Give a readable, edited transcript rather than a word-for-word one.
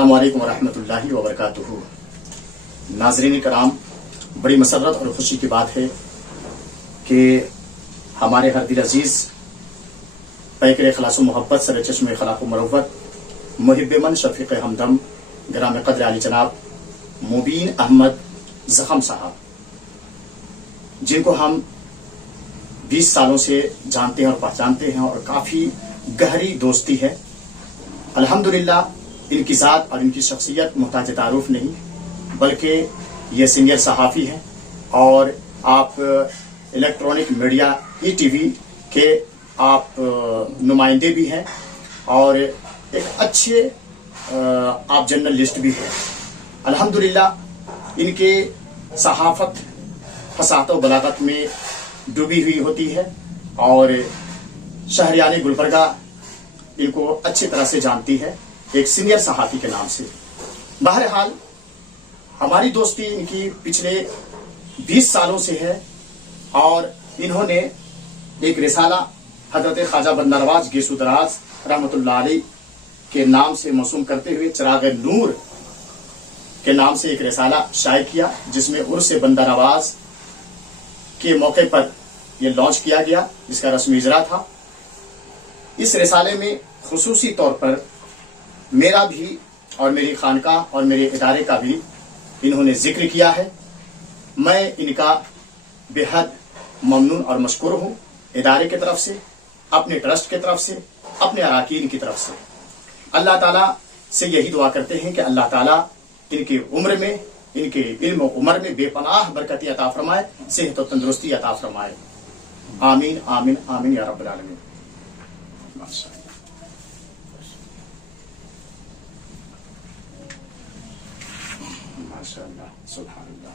अस्सलामु अलैकुम वरहमतुल्लाहि वबरकातुहू। नाज़रीन कराम, बड़ी मसरत और खुशी की बात है कि हमारे हर दिल अजीज पैकर खलास मोहब्बत सर चश्मे खलाक मरवत मुहिब मन शफीक हमदम ग्राम कदर अली जनाब मुबीन अहमद जखम साहब, जिनको हम 20 सालों से जानते हैं और पहचानते हैं और काफ़ी गहरी दोस्ती है। अल्हम्दुलिल्लाह इनकी ज़ात और इनकी शख्सियत मुहताज तारुफ नहीं, बल्कि ये सीनियर सहाफ़ी हैं और आप इलेक्ट्रॉनिक मीडिया ETV के आप नुमाइंदे भी हैं और एक अच्छे आप जर्नलिस्ट भी हैं। अल्हम्दुलिल्लाह इनके सहाफ़त फसाहत व बलागत में डूबी हुई होती है और शहरियानी गुलबर्गा इनको अच्छी तरह से जानती है एक सीनियर सहाफ़ी के नाम से। बहरहाल हमारी दोस्ती इनकी पिछले 20 सालों से है और इन्होंने एक रिसाला हजरत ख्वाजा बंदा नवाज गेसू दराज रहमतुल्लाह अलैह के नाम से मौसूम करते हुए चिराग नूर के नाम से एक रिसाला शाये किया, जिसमें उर्स बंदा नवाज के मौके पर यह लॉन्च किया गया, जिसका रस्मी इजरा था। इस रिसाले में खुसूसी तौर पर मेरा भी और मेरी खानकाह और मेरे इदारे का भी इन्होंने जिक्र किया है। मैं इनका बेहद ममनून और मशकूर हूँ, इदारे की तरफ से, अपने ट्रस्ट की तरफ से, अपने अराकीन की तरफ से। अल्लाह ताला से यही दुआ करते हैं कि अल्लाह ताला इनकी उम्र में, इनके इल्म उम्र में बेपनाह बरकती अता फरमाए, सेहत और तंदुरुस्ती अता फरमाए। आमीन आमीन आमीन या रब्बल आलमीन। माशाअल्लाह, सुभान अल्लाह।